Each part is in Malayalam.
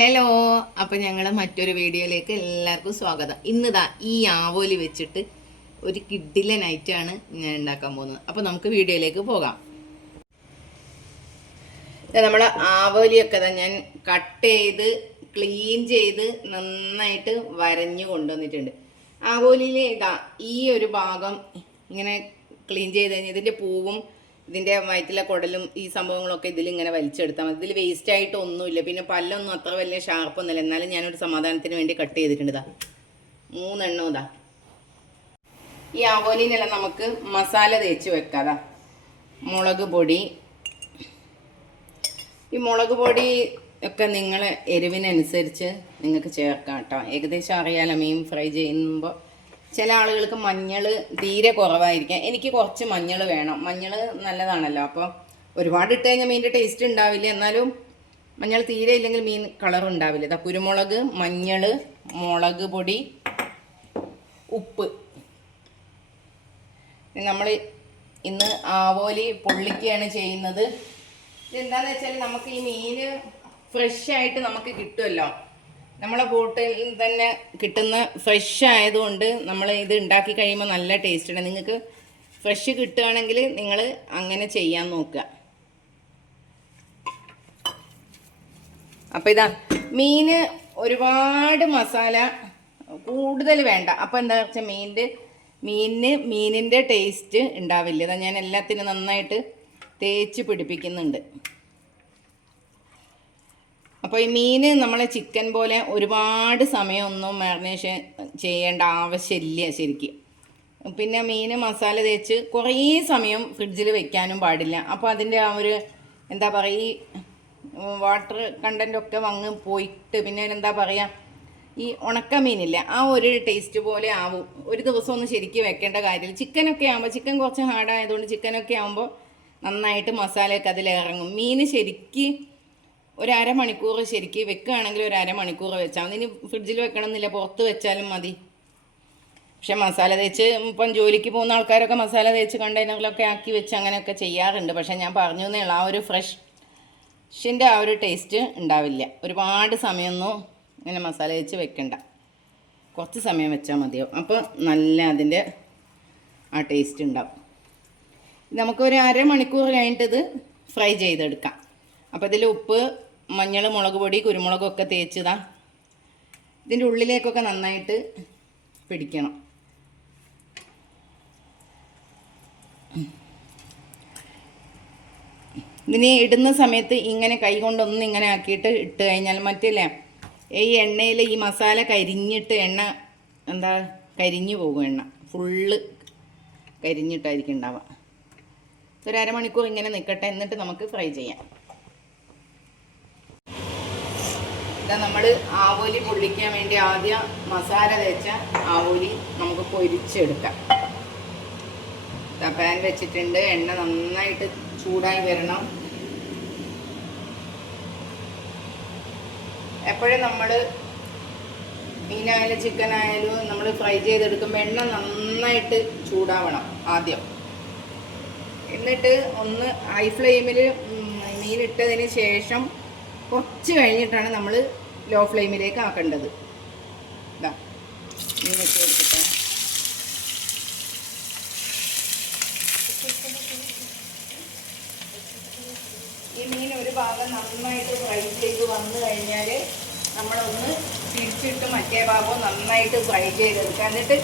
ഹലോ, അപ്പം ഞങ്ങൾ മറ്റൊരു വീഡിയോയിലേക്ക് എല്ലാവർക്കും സ്വാഗതം. ഇന്നിതാ ഈ ആവോലി വെച്ചിട്ട് ഒരു കിഡിലെ നൈറ്റാണ് ഞാൻ ഉണ്ടാക്കാൻ പോകുന്നത്. അപ്പോൾ നമുക്ക് വീഡിയോയിലേക്ക് പോകാം. നമ്മൾ ആവോലിയൊക്കെ ഞാൻ കട്ട് ചെയ്ത് ക്ലീൻ ചെയ്ത് നന്നായിട്ട് വരഞ്ഞു കൊണ്ടുവന്നിട്ടുണ്ട്. ആവോലിയിലെ ഇതാ ഈ ഒരു ഭാഗം ഇങ്ങനെ ക്ലീൻ ചെയ്ത് കഴിഞ്ഞാൽ ഇതിൻ്റെ പൂവും ഇതിൻ്റെ വയറ്റിലെ കുടലും ഈ സംഭവങ്ങളൊക്കെ ഇതിലിങ്ങനെ വലിച്ചെടുത്താൽ മതി. ഇതിൽ വേസ്റ്റായിട്ട് ഒന്നുമില്ല. പിന്നെ പല്ലൊന്നും അത്ര വലിയ ഷാർപ്പൊന്നുമില്ല. എന്നാലും ഞാനൊരു സമാധാനത്തിന് വേണ്ടി കട്ട് ചെയ്തിട്ടുണ്ട്. ഇതാ 3 എണ്ണം ഇതാ. ഈ ആവോലിനെല്ലാം നമുക്ക് മസാല തേച്ച് വെക്കാതാ. മുളക് പൊടി, ഈ മുളക് പൊടി ഒക്കെ നിങ്ങളെ എരിവിനനുസരിച്ച് നിങ്ങൾക്ക് ചേർക്കാം കേട്ടോ. ഏകദേശം അറിയാലോ, മീൻ ഫ്രൈ ചെയ്യുമ്പോൾ ചില ആളുകൾക്ക് മഞ്ഞൾ തീരെ കുറവായിരിക്കാം. എനിക്ക് കുറച്ച് മഞ്ഞൾ വേണം. മഞ്ഞൾ നല്ലതാണല്ലോ. അപ്പോൾ ഒരുപാട് ഇട്ട് കഴിഞ്ഞാൽ മീനിൻ്റെ ടേസ്റ്റ് ഉണ്ടാവില്ല. എന്നാലും മഞ്ഞൾ തീരെ ഇല്ലെങ്കിൽ മീൻ കളർ ഉണ്ടാവില്ല. ഇതാ കുരുമുളക്, മഞ്ഞൾ, മുളക് പൊടി, ഉപ്പ്. നമ്മൾ ഇന്ന് ആവോലി പൊള്ളിക്കുകയാണ് ചെയ്യുന്നത്. ഇതെന്താണെന്ന് വെച്ചാൽ നമുക്ക് ഈ മീൻ ഫ്രഷ് ആയിട്ട് നമുക്ക് കിട്ടുമല്ലോ. നമ്മളെ ബോട്ടിൽ തന്നെ കിട്ടുന്ന ഫ്രഷ് ആയതുകൊണ്ട് നമ്മൾ ഇത് ഉണ്ടാക്കി കഴിയുമ്പോൾ നല്ല ടേസ്റ്റാണ്. നിങ്ങൾക്ക് ഫ്രഷ് കിട്ടുകയാണെങ്കിൽ നിങ്ങൾ അങ്ങനെ ചെയ്യാൻ നോക്കുക. അപ്പോൾ ഇതാ മീൻ ഒരുപാട് മസാല കൂടുതൽ വേണ്ട. അപ്പോൾ എന്താ വെച്ചാൽ മീനിൻ്റെ ടേസ്റ്റ് ഉണ്ടാവില്ല. ഇതാ ഞാൻ എല്ലാത്തിനും നന്നായിട്ട് തേച്ച് പിടിപ്പിക്കുന്നുണ്ട്. അപ്പോൾ ഈ മീൻ നമ്മളെ ചിക്കൻ പോലെ ഒരുപാട് സമയമൊന്നും മാരിനേഷൻ ചെയ്യേണ്ട ആവശ്യമില്ല ശരിക്കും. പിന്നെ മീൻ മസാല തേച്ച് കുറേ സമയം ഫ്രിഡ്ജിൽ വെക്കാനും പാടില്ല. അപ്പോൾ അതിൻ്റെ ആ ഒരു എന്താ പറയുക, ഈ വാട്ടർ കണ്ടൻറ്റൊക്കെ വന്ന് പോയിട്ട് പിന്നെ എന്താ പറയുക, ഈ ഉണക്ക മീനില്ല ആ ഒരു ടേസ്റ്റ് പോലെ ആവും. ഒരു ദിവസം ഒന്നും ശരിക്കും വെക്കേണ്ട കാര്യമില്ല. ചിക്കനൊക്കെ ആകുമ്പോൾ, ചിക്കൻ കുറച്ച് ഹാർഡായതുകൊണ്ട് ചിക്കനൊക്കെ ആകുമ്പോൾ നന്നായിട്ട് മസാലയൊക്കെ അതിലിറങ്ങും. മീൻ ശരിക്ക് ഒരു അരമണിക്കൂർ ശരിക്ക് വെക്കുകയാണെങ്കിൽ ഒരു അരമണിക്കൂർ വെച്ചാൽ മതി. ഇനി ഫ്രിഡ്ജിൽ വെക്കണമെന്നില്ല, പുറത്ത് വെച്ചാലും മതി. പക്ഷെ മസാല തേച്ച് ഇപ്പം ജോലിക്ക് പോകുന്ന ആൾക്കാരൊക്കെ മസാല തേച്ച് കണ്ടെയ്നറിലൊക്കെ ആക്കി വെച്ച് അങ്ങനെയൊക്കെ ചെയ്യാറുണ്ട്. പക്ഷെ ഞാൻ പറഞ്ഞു തന്നെയുള്ള ആ ഒരു ഫ്രഷിൻ്റെ ആ ഒരു ടേസ്റ്റ് ഉണ്ടാവില്ല. ഒരുപാട് സമയമൊന്നും ഇങ്ങനെ മസാല തേച്ച് വെക്കണ്ട, കുറച്ച് സമയം വെച്ചാൽ മതിയാവും. അപ്പോൾ നല്ല അതിൻ്റെ ആ ടേസ്റ്റ് ഉണ്ടാവും. നമുക്കൊരു അരമണിക്കൂർ കഴിഞ്ഞിട്ട് ഇത് ഫ്രൈ ചെയ്തെടുക്കാം. അപ്പോൾ ഇതിൽ ഉപ്പ്, മഞ്ഞൾ, മുളക് പൊടി, കുരുമുളകൊക്കെ തേച്ചതാ ഇതിൻ്റെ ഉള്ളിലേക്കൊക്കെ നന്നായിട്ട് പിടിക്കണം. ഇതിന് ഇടുന്ന സമയത്ത് ഇങ്ങനെ കൈ കൊണ്ടൊന്നും ഇങ്ങനെ ആക്കിയിട്ട് ഇട്ട് കഴിഞ്ഞാൽ മറ്റില്ലേ ഈ എണ്ണയിൽ ഈ മസാല കരിഞ്ഞിട്ട് കരിഞ്ഞു പോകും. എണ്ണ ഫുള്ള് കരിഞ്ഞിട്ടായിരിക്കും ഉണ്ടാവുക. ഒരു അരമണിക്കൂർ ഇങ്ങനെ നിൽക്കട്ടെ, എന്നിട്ട് നമുക്ക് ഫ്രൈ ചെയ്യാം. ഇതാ നമ്മൾ ആവോലി പൊള്ളിക്കാൻ വേണ്ടി ആദ്യം മസാല തേച്ച ആവോലി നമുക്ക് പൊരിച്ചെടുക്കാം. പാൻ വെച്ചിട്ടുണ്ട്. എണ്ണ നന്നായിട്ട് ചൂടായി വരണം. എപ്പോഴും നമ്മൾ മീനായാലും ചിക്കനായാലും നമ്മൾ ഫ്രൈ ചെയ്തെടുക്കുമ്പോൾ എണ്ണ നന്നായിട്ട് ചൂടാവണം ആദ്യം. എന്നിട്ട് ഒന്ന് ഹൈ ഫ്ലെയിമിൽ മീനിട്ടതിന് ശേഷം കുറച്ച് കഴിഞ്ഞിട്ടാണ് നമ്മൾ ലോ ഫ്ലെയിമിലേക്ക് ആക്കേണ്ടത്. ഇതാ മീനൊക്കെ എടുത്തിട്ട് ഈ മീൻ ഒരു ഭാഗം നന്നായിട്ട് ഫ്രൈ ചെയ്ത് വന്നു കഴിഞ്ഞാൽ നമ്മളൊന്ന് തിരിച്ചിട്ട് മറ്റേ ഭാഗവും നന്നായിട്ട് ഫ്രൈ ചെയ്തെടുക്കുക. എന്നിട്ട്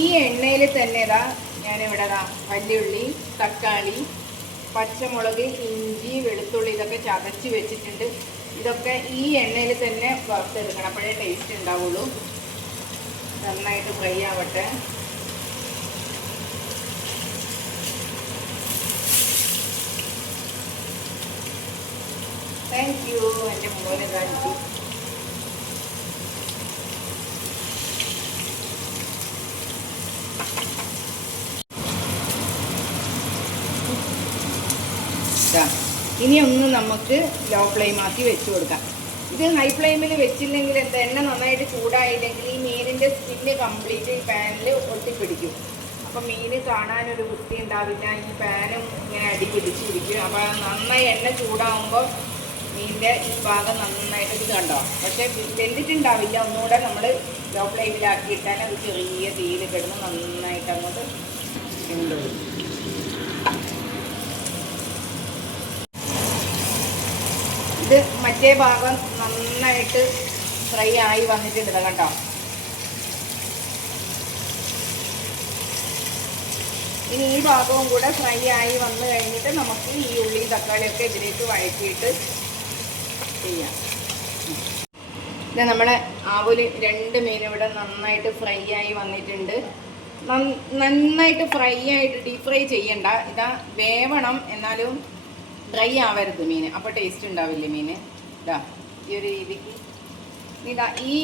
ഈ എണ്ണയിൽ തന്നെ ഞാനിവിടെ വലിയുള്ളി, തക്കാളി, പച്ചമുളക്, ഇഞ്ചി, വെളുത്തുള്ളി ഇതൊക്കെ ചതച്ച് വെച്ചിട്ടുണ്ട്. ഇതൊക്കെ ഈ എണ്ണയിൽ തന്നെ വറുത്തെടുക്കണം, അപ്പോഴേ ടേസ്റ്റ് ഉണ്ടാവുള്ളൂ. നന്നായിട്ട് ഫ്രൈ ആവട്ടെ. താങ്ക് യു എൻ്റെ മോനെ കാണിച്ചു. ഇനി ഒന്ന് നമുക്ക് ലോ ഫ്ലെയിമാക്കി വെച്ച് കൊടുക്കാം. ഇത് ഹൈ ഫ്ലെയിമിൽ വെച്ചില്ലെങ്കിൽ എണ്ണ നന്നായിട്ട് ചൂടായില്ലെങ്കിൽ ഈ മീനിൻ്റെ സ്കിന്ന് കംപ്ലീറ്റ് ഈ പാനിൽ ഒട്ടിപ്പിടിക്കും. അപ്പം മീൻ കാണാനൊരു വൃത്തി ഉണ്ടാവില്ല. ഈ പാനും ഇങ്ങനെ അടി പിടിച്ചിരിക്കും. അപ്പോൾ നന്നായി എണ്ണ ചൂടാകുമ്പോൾ മീനിൻ്റെ ഈ ഭാഗം നന്നായിട്ട് ഇത് കണ്ടോ. പക്ഷേ വെന്തിട്ടുണ്ടാവില്ല. ഒന്നുകൂടെ നമ്മൾ ലോ ഫ്ലെയിമിലാക്കിയിട്ടാൽ അത് ചെറിയ തീയിൽ കിടന്ന് നന്നായിട്ട് അങ്ങോട്ട് വെന്തോളും. ഇത് മറ്റേ ഭാഗം നന്നായിട്ട് ഫ്രൈ ആയി വന്നിട്ടുണ്ട് കണ്ടോ. ഇനി ഈ ഭാഗവും കൂടെ ഫ്രൈ ആയി വന്നു കഴിഞ്ഞിട്ട് നമുക്ക് ഈ ഉള്ളിയും തക്കാളിയൊക്കെ ഇതിലേക്ക് വഴറ്റിയിട്ട് ചെയ്യാം. ഇത് നമ്മളെ ആവോലി 2 മീൻ ഇവിടെ നന്നായിട്ട് ഫ്രൈ ആയി വന്നിട്ടുണ്ട്. നന്നായിട്ട് ഫ്രൈ ആയിട്ട് ഡീപ് ഫ്രൈ ചെയ്യണ്ട. ഇതാ വേവണം, എന്നാലും ഡ്രൈ ആവരുത് മീൻ, അപ്പോൾ ടേസ്റ്റ് ഉണ്ടാവില്ല മീൻ. ഇതാ ഈ ഒരു രീതിക്ക് ഇതാ ഈ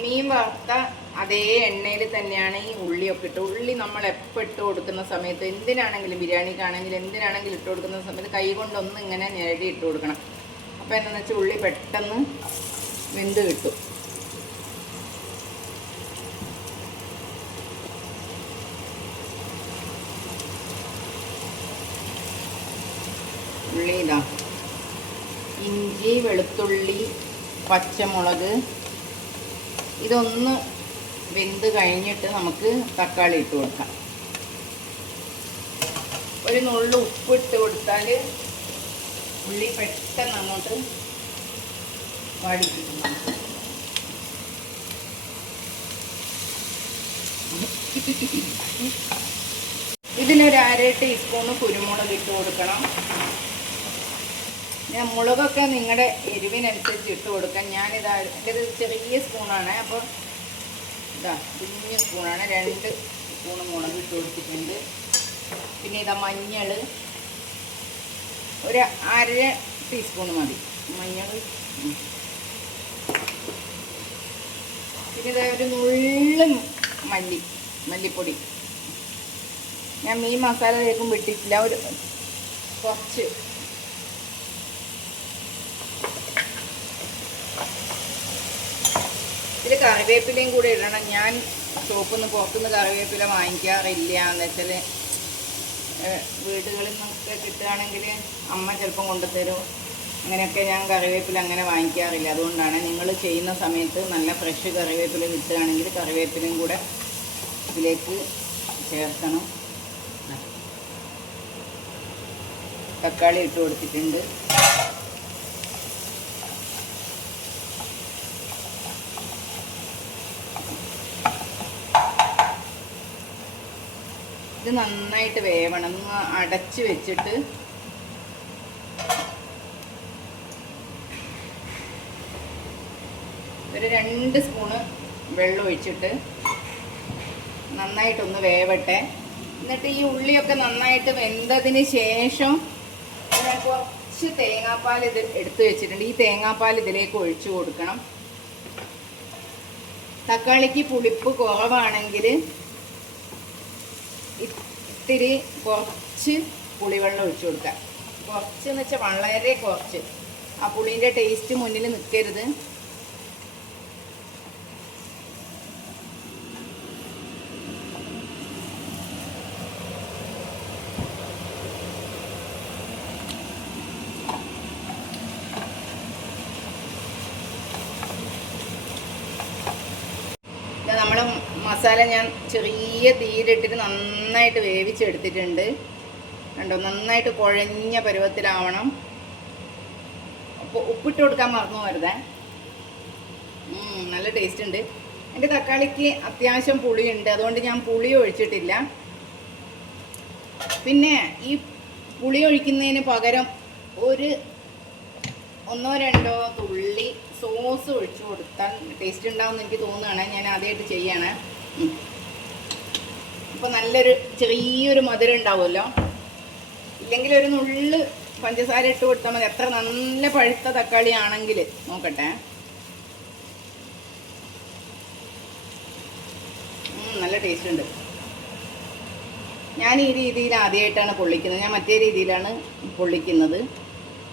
മീൻ വറുത്ത അതേ എണ്ണയിൽ തന്നെയാണ് ഈ ഉള്ളിയൊക്കെ ഇട്ട്. ഉള്ളി നമ്മൾ എപ്പോൾ ഇട്ട് കൊടുക്കുന്ന സമയത്ത്, എന്തിനാണെങ്കിലും ബിരിയാണിക്കാണെങ്കിലും എന്തിനാണെങ്കിലും ഇട്ട് കൊടുക്കുന്ന സമയത്ത് കൈ കൊണ്ടൊന്ന് ഇങ്ങനെ ഞെരടി ഇട്ട് കൊടുക്കണം. അപ്പോൾ എന്താണെന്ന് വെച്ചാൽ ഉള്ളി പെട്ടെന്ന് വെന്ത് കിട്ടും. ഉള്ളി ഇതാ ഇഞ്ചി, വെളുത്തുള്ളി, പച്ചമുളക് ഇതൊന്ന് വെന്ത് കഴിഞ്ഞിട്ട് നമുക്ക് തക്കാളി ഇട്ട് കൊടുക്കാം. ഒരു നുള്ളു ഉപ്പ് ഇട്ട് കൊടുത്താൽ ഉള്ളി പെട്ടെന്ന് അങ്ങോട്ട് വാടിക്കിട്ടും. ഇതിനൊരു 1/2 ടീസ്പൂണ് കുരുമുളക് ഇട്ട് കൊടുക്കണം. ഞാൻ മുളകൊക്കെ നിങ്ങളുടെ എരിവിനനുസരിച്ച് ഇട്ട് കൊടുക്കാം. ഞാനിതാ എൻ്റെ ചെറിയ സ്പൂണാണ്, അപ്പോൾ ഇതാ കുഞ്ഞ് സ്പൂണാണ്, 2 സ്പൂണ് മുളക് ഇട്ട് കൊടുത്തിട്ടുണ്ട്. പിന്നെ ഇതാ മഞ്ഞൾ ഒരു 1/2 ടീസ്പൂൺ മതി മഞ്ഞൾ. പിന്നെ ഇതാ ഒരു നുള്ള് മല്ലിപ്പൊടി. ഞാൻ മീൻ മസാല തേക്കും വിട്ടിട്ടില്ല, ഒരു കുറച്ച്. ഇതിൽ കറിവേപ്പിലയും കൂടെ ഇടണം. ഞാൻ ഷോപ്പിൽ പുറത്തുനിന്ന് കറിവേപ്പില വാങ്ങിക്കാറില്ല. എന്ന് വെച്ചാൽ വീടുകളിൽ നിന്നൊക്കെ കിട്ടുകയാണെങ്കിൽ അമ്മ ചിലപ്പം കൊണ്ടുതരും. അങ്ങനെയൊക്കെ ഞാൻ കറിവേപ്പില അങ്ങനെ വാങ്ങിക്കാറില്ല. അതുകൊണ്ടാണ് നിങ്ങൾ ചെയ്യുന്ന സമയത്ത് നല്ല ഫ്രഷ് കറിവേപ്പില കിട്ടുകയാണെങ്കിൽ കറിവേപ്പിലയും കൂടെ ഇതിലേക്ക് ചേർക്കണം. തക്കാളി ഇട്ട് കൊടുത്തിട്ടുണ്ട്. ഇത് നന്നായിട്ട് വേവണം. അടച്ച് വെച്ചിട്ട് ഒരു 2 സ്പൂണ് വെള്ളം ഒഴിച്ചിട്ട് നന്നായിട്ടൊന്ന് വേവട്ടെ. എന്നിട്ട് ഈ ഉള്ളിയൊക്കെ നന്നായിട്ട് വെന്തതിന് ശേഷം ഞാൻ കുറച്ച് തേങ്ങാപ്പാൽ ഇത് എടുത്ത് വെച്ചിട്ടുണ്ട്. ഈ തേങ്ങാപ്പാൽ ഇതിലേക്ക് ഒഴിച്ചു കൊടുക്കണം. തക്കാളിക്ക് പുളിപ്പ് കുറവാണെങ്കിൽ ഇത്തിരി കുറച്ച് പുളിവെള്ളം ഒഴിച്ചു കൊടുക്കുക. കുറച്ചെന്ന് വെച്ചാൽ വളരെ കുറച്ച്. ആ പുളീൻ്റെ ടേസ്റ്റ് മുന്നിൽ നിൽക്കരുത്. നമ്മൾ മസാല ഞാൻ ചെറിയ തീയിലിട്ടിട്ട് നന്നായിട്ട് വേവിച്ചെടുത്തിട്ടുണ്ട്. കണ്ടോ, നന്നായിട്ട് കുഴഞ്ഞ പരുവത്തിലാവണം. അപ്പോൾ ഉപ്പിട്ട് കൊടുക്കാൻ മറന്നു വരുതേ. നല്ല ടേസ്റ്റ് ഉണ്ട്. എൻ്റെ തക്കാളിക്ക് അത്യാവശ്യം പുളിയുണ്ട്, അതുകൊണ്ട് ഞാൻ പുളി ഒഴിച്ചിട്ടില്ല. പിന്നെ ഈ പുളി ഒഴിക്കുന്നതിന് പകരം ഒരു 1-2 തുള്ളി സോസ് ഒഴിച്ചു കൊടുത്താൽ ടേസ്റ്റ് ഉണ്ടാവുമെന്ന് എനിക്ക് തോന്നുകയാണ്. ഞാൻ ആദ്യമായിട്ട് ചെയ്യാണ്. അപ്പോൾ നല്ലൊരു ചെറിയൊരു മധുരം ഉണ്ടാവുമല്ലോ. ഇല്ലെങ്കിൽ ഒരു നുള്ള് പഞ്ചസാര ഇട്ട് കൊടുത്താൽ മതി. എത്ര നല്ല പഴുത്ത തക്കാളി ആണെങ്കിൽ. നോക്കട്ടെ. നല്ല ടേസ്റ്റ് ഉണ്ട്. ഞാൻ ഈ രീതിയിൽ ആദ്യമായിട്ടാണ് പൊള്ളിക്കുന്നത്. ഞാൻ മറ്റേ രീതിയിലാണ് പൊള്ളിക്കുന്നത്.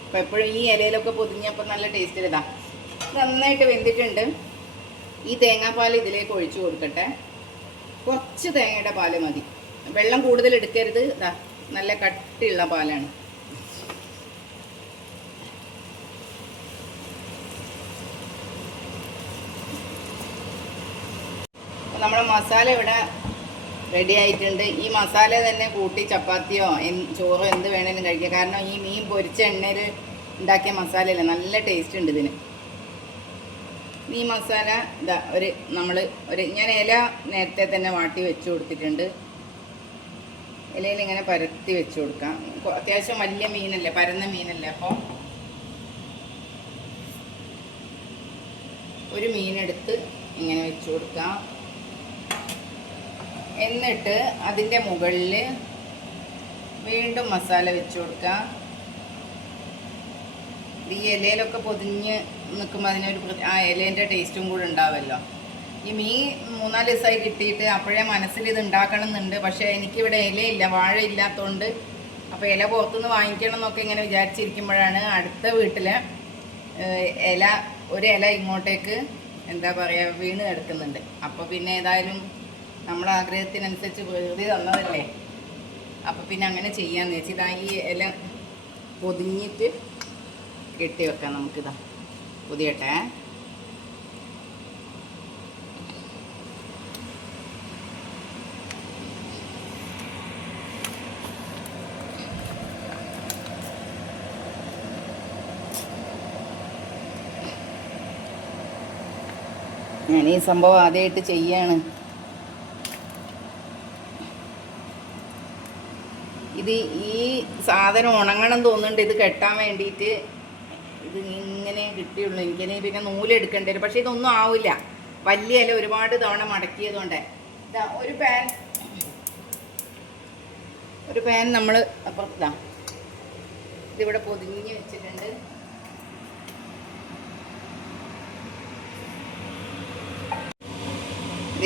അപ്പോൾ എപ്പോഴും ഈ ഇലയിലൊക്കെ പൊതിഞ്ഞപ്പോൾ നല്ല ടേസ്റ്റ്. ഇതാ നന്നായിട്ട് വെന്തിട്ടുണ്ട്. ഈ തേങ്ങാപ്പാൽ ഇതിലേക്ക് ഒഴിച്ചു കൊടുക്കട്ടെ. കുറച്ച് തേങ്ങയുടെ പാല് മതി, വെള്ളം കൂടുതൽ എടുക്കരുത്. ഇതാ നല്ല കട്ടിയുള്ള പാലാണ്. നമ്മുടെ മസാല ഇവിടെ റെഡി ആയിട്ടുണ്ട്. ഈ മസാല തന്നെ കൂട്ടി ചപ്പാത്തിയോ ചോറോ എന്ത് വേണേലും കഴിക്കുക. കാരണം ഈ മീൻ പൊരിച്ച എണ്ണയിൽ ഉണ്ടാക്കിയ മസാലയല്ല, നല്ല ടേസ്റ്റ് ഉണ്ട് ഇതിന്. ഈ മസാല ഇതാ ഞാൻ ഇല നേരത്തെ തന്നെ വാട്ടി വെച്ച് കൊടുത്തിട്ടുണ്ട്. ഇലയിൽ ഇങ്ങനെ പരത്തി വെച്ച് കൊടുക്കാം. അത്യാവശ്യം വലിയ മീനല്ലേ, പരന്ന മീനല്ലേ. അപ്പോൾ ഒരു മീനെടുത്ത് ഇങ്ങനെ വെച്ച് കൊടുക്കാം. എന്നിട്ട് അതിൻ്റെ മുകളിൽ വീണ്ടും മസാല വെച്ച് കൊടുക്കാം. ഈ ഇലയിലൊക്കെ പൊതിഞ്ഞ് നിൽക്കുമ്പോൾ അതിനൊരു ആ ഇലേൻ്റെ ടേസ്റ്റും കൂടെ ഉണ്ടാവുമല്ലോ. ഈ മീൻ 3-4 ദിവസമായി കിട്ടിയിട്ട് അപ്പോഴേ മനസ്സിൽ ഇത് ഉണ്ടാക്കണം എന്നുണ്ട്. പക്ഷേ എനിക്കിവിടെ ഇലയില്ല, വാഴ ഇല്ലാത്തതുകൊണ്ട്. അപ്പോൾ ഇല പുറത്തുനിന്ന് വാങ്ങിക്കണം എന്നൊക്കെ ഇങ്ങനെ വിചാരിച്ചിരിക്കുമ്പോഴാണ് അടുത്ത വീട്ടിലെ ഒരു ഇല ഇങ്ങോട്ടേക്ക് എന്താ പറയുക വീണ് കിടക്കുന്നുണ്ട്. അപ്പോൾ പിന്നെ ഏതായാലും നമ്മളെ ആഗ്രഹത്തിനനുസരിച്ച് വെറുതെ തന്നതല്ലേ, അപ്പോൾ പിന്നെ അങ്ങനെ ചെയ്യാമെന്ന് വെച്ച് ഇതാ ഈ ഇല പൊതിഞ്ഞിട്ട് കെട്ടി വെക്കാം. നമുക്കിതാ പൊതിയട്ടെ. ഞാൻ ഈ സംഭവം ആദ്യമായിട്ട് ചെയ്യാണ്. ഇത് ഈ സാധനം ഉണങ്ങണം തോന്നുന്നുണ്ട്. ഇത് കെട്ടാൻ വേണ്ടിയിട്ട് ഇത് ഇങ്ങനെ കിട്ടിയുള്ളൂ. എനിക്കിനി പിന്നെ നൂലെടുക്കേണ്ടി വരും. പക്ഷേ ഇതൊന്നും ആവില്ല, വലിയ ഇല ഒരുപാട് തവണ മടക്കിയതുകൊണ്ട്. ഇതാ ഒരു പാൻ നമ്മൾ അപ്പുറത്താ ഇതിവിടെ പൊതിഞ്ഞ് വെച്ചിട്ടുണ്ട്.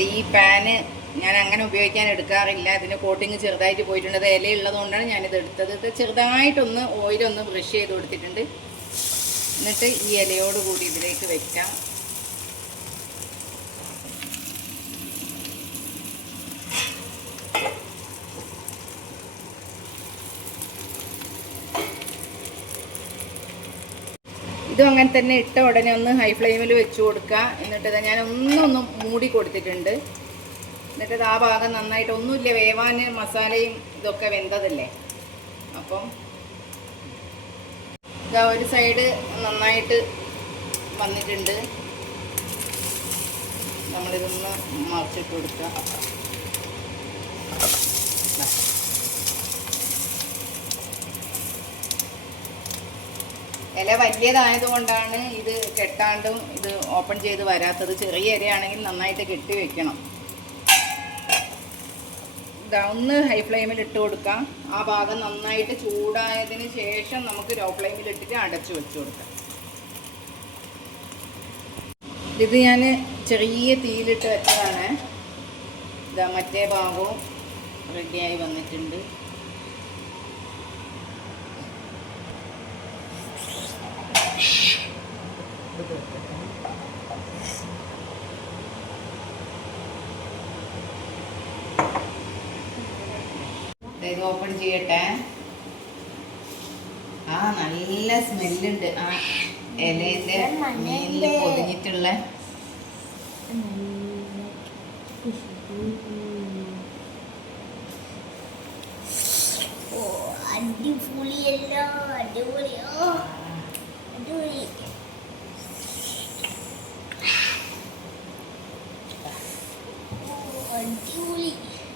ഈ പാന് ഞാൻ അങ്ങനെ ഉപയോഗിക്കാൻ എടുക്കാറില്ല. ഇതിൻ്റെ കോട്ടിങ് ചെറുതായിട്ട് പോയിട്ടുണ്ട്. അത് ഇലയുള്ളതുകൊണ്ടാണ് ഞാനിത് എടുത്തത്. ഇത് ചെറുതായിട്ടൊന്ന് ഓയിലൊന്ന് ബ്രഷ് ചെയ്ത് കൊടുത്തിട്ടുണ്ട്. എന്നിട്ട് ഈ ഇലയോട് കൂടി ഇതിലേക്ക് വെക്കാം. ഇതും അങ്ങനെ തന്നെ ഇട്ട ഉടനെ ഒന്ന് ഹൈ ഫ്ലെയിമിൽ വെച്ച് കൊടുക്കുക. എന്നിട്ട് ഞാൻ ഒന്നൊന്ന് മൂടി കൊടുത്തിട്ടുണ്ട്. എന്നിട്ട് ആ ഭാഗം നന്നായിട്ട് ഒന്നുമില്ല വേവാൻ, മസാലയും ഇതൊക്കെ വെന്തതല്ലേ. അപ്പം ഇതാ ഒരു സൈഡ് നന്നായിട്ട് വന്നിട്ടുണ്ട്. നമ്മളിതൊന്ന് മറിച്ചിട്ട് കൊടുക്കുക. ഇല വലിയതായതുകൊണ്ടാണ് ഇത് കെട്ടാണ്ടും ഇത് ഓപ്പൺ ചെയ്ത് വരാത്തത്. ചെറിയ ഇലയാണെങ്കിൽ നന്നായിട്ട് കെട്ടി വെക്കണം. ഇതാ ഒന്ന് ഹൈ ഫ്ലെയിമിൽ ഇട്ട് കൊടുക്കാം. ആ ഭാഗം നന്നായിട്ട് ചൂടായതിന് ശേഷം നമുക്ക് ലോ ഫ്ലെയിമിൽ ഇട്ടിട്ട് അടച്ചു വെച്ച് കൊടുക്കാം. ഇത് ഞാൻ ചെറിയ തീയിലിട്ട് വെച്ചതാണ്. ഇതാ മറ്റേ ഭാഗവും റെഡിയായി വന്നിട്ടുണ്ട്. ഇത് ഓപ്പൺ ചെയ്യട്ടെ. നല്ല സ്മെല്ലുണ്ട് ആ ഇലേൻ്റെ മീനിൽ പൊതിഞ്ഞിട്ടുള്ള. അടിപൊളിയല്ലോ, അടിപൊളിയോ, അടിപൊളി.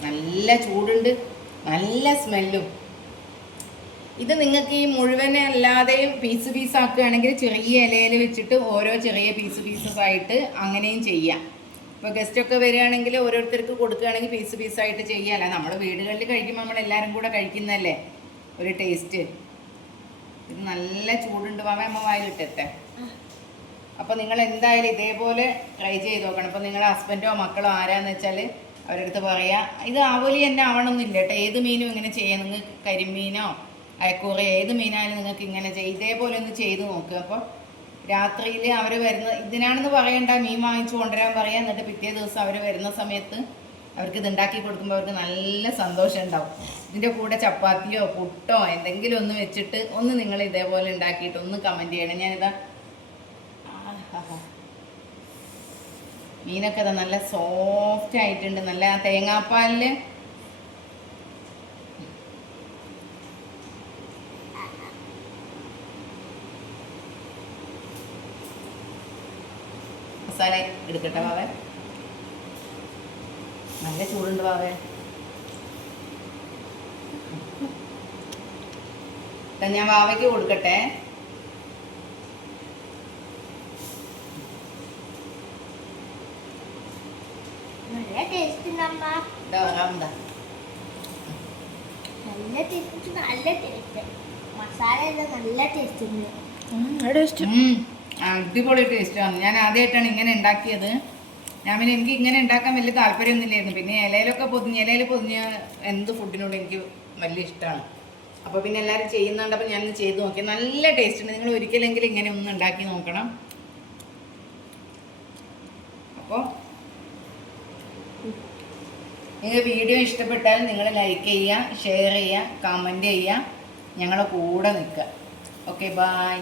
നല്ല ചൂടുണ്ട്, നല്ല സ്മെല്ലും. ഇത് നിങ്ങൾക്ക് ഈ മുഴുവനെ അല്ലാതെയും പീസ് പീസാക്കുകയാണെങ്കിൽ ചെറിയ ഇലയിൽ വെച്ചിട്ട് ഓരോ ചെറിയ പീസസ് ആയിട്ട് അങ്ങനെയും ചെയ്യാം. ഇപ്പോൾ ഗസ്റ്റൊക്കെ വരികയാണെങ്കിൽ ഓരോരുത്തർക്ക് കൊടുക്കുകയാണെങ്കിൽ പീസ് പീസായിട്ട് ചെയ്യാമല്ല. നമ്മൾ വീടുകളിൽ കഴിക്കുമ്പോൾ നമ്മളെല്ലാവരും കൂടെ കഴിക്കുന്നതല്ലേ ഒരു ടേസ്റ്റ്. ഇത് നല്ല ചൂടുണ്ട്. അമ്മ വായിലിട്ടെത്തെ. അപ്പോൾ നിങ്ങൾ എന്തായാലും ഇതേപോലെ ട്രൈ ചെയ്ത് നോക്കണം. അപ്പോൾ നിങ്ങളുടെ ഹസ്ബൻഡോ മക്കളോ ആരാന്ന് വെച്ചാൽ അവരുടെ അടുത്ത് പറയാം. ഇത് ആവോലി തന്നെ ആവണമെന്നില്ല കേട്ടോ. ഏത് മീനും ഇങ്ങനെ ചെയ്യാം. നിങ്ങൾക്ക് കരിമീനോ അയക്കൂറ ഏത് മീനായാലും നിങ്ങൾക്ക് ഇങ്ങനെ ഇതേപോലെ ഒന്ന് ചെയ്ത് നോക്കുക. അപ്പോൾ രാത്രിയിൽ അവർ ഇതിനാണെന്ന് പറയണ്ട, മീൻ വാങ്ങിച്ചു കൊണ്ടുവരാൻ പറയാം. എന്നിട്ട് പിറ്റേ ദിവസം അവർ വരുന്ന സമയത്ത് അവർക്ക് ഇത് ഉണ്ടാക്കി കൊടുക്കുമ്പോൾ അവർക്ക് നല്ല സന്തോഷം ഉണ്ടാവും. ഇതിൻ്റെ കൂടെ ചപ്പാത്തിയോ പുട്ടോ എന്തെങ്കിലും ഒന്ന് വെച്ചിട്ട് ഒന്ന് നിങ്ങൾ ഇതേപോലെ ഉണ്ടാക്കിയിട്ട് ഒന്ന് കമൻറ്റ് ചെയ്യണം. ഞാനിതാ മീനൊക്കെ ഇതാ നല്ല സോഫ്റ്റ് ആയിട്ടുണ്ട്. നല്ല ആ തേങ്ങാപ്പാലില് മസാല എടുക്കട്ടെ വാവേ. നല്ല ചൂടുണ്ട് വാവേ. ഞാൻ വാവയ്ക്ക് കൊടുക്കട്ടെ. നല്ല ടേസ്റ്റ് ഉണ്ട് അമ്മ. എന്താ നല്ല ടേസ്റ്റ്, നല്ല ടേസ്റ്റ്. മസാല എല്ലാം നല്ല ടേസ്റ്റ് ഉണ്ട്. അടിപൊളി ടേസ്റ്റാണ്. ഞാൻ ആദ്യമായിട്ടാണ് ഇങ്ങനെ ഉണ്ടാക്കിയത്. ഞാൻ പിന്നെ എനിക്ക് ഇങ്ങനെ ഉണ്ടാക്കാൻ വലിയ താല്പര്യമൊന്നുമില്ലായിരുന്നു. പിന്നെ ഇലയിലൊക്കെ ഇലയിൽ പൊതിഞ്ഞ എന്ത് ഫുഡിനോട് എനിക്ക് വലിയ ഇഷ്ടമാണ്. അപ്പോൾ പിന്നെ എല്ലാവരും ചെയ്യുന്നുണ്ടപ്പോൾ ഞാൻ ചെയ്ത് നോക്കി. നല്ല ടേസ്റ്റ് ഉണ്ട്. നിങ്ങൾ ഒരിക്കലെങ്കിലും ഇങ്ങനെ ഒന്ന് ഉണ്ടാക്കി നോക്കണം. അപ്പോൾ നിങ്ങൾ വീഡിയോ ഇഷ്ടപ്പെട്ടാൽ നിങ്ങൾ ലൈക്ക് ചെയ്യുക, ഷെയർ ചെയ്യുക, കമൻറ്റ് ചെയ്യുക, ഞങ്ങളുടെ കൂടെ നിൽക്കുക. Okay, by.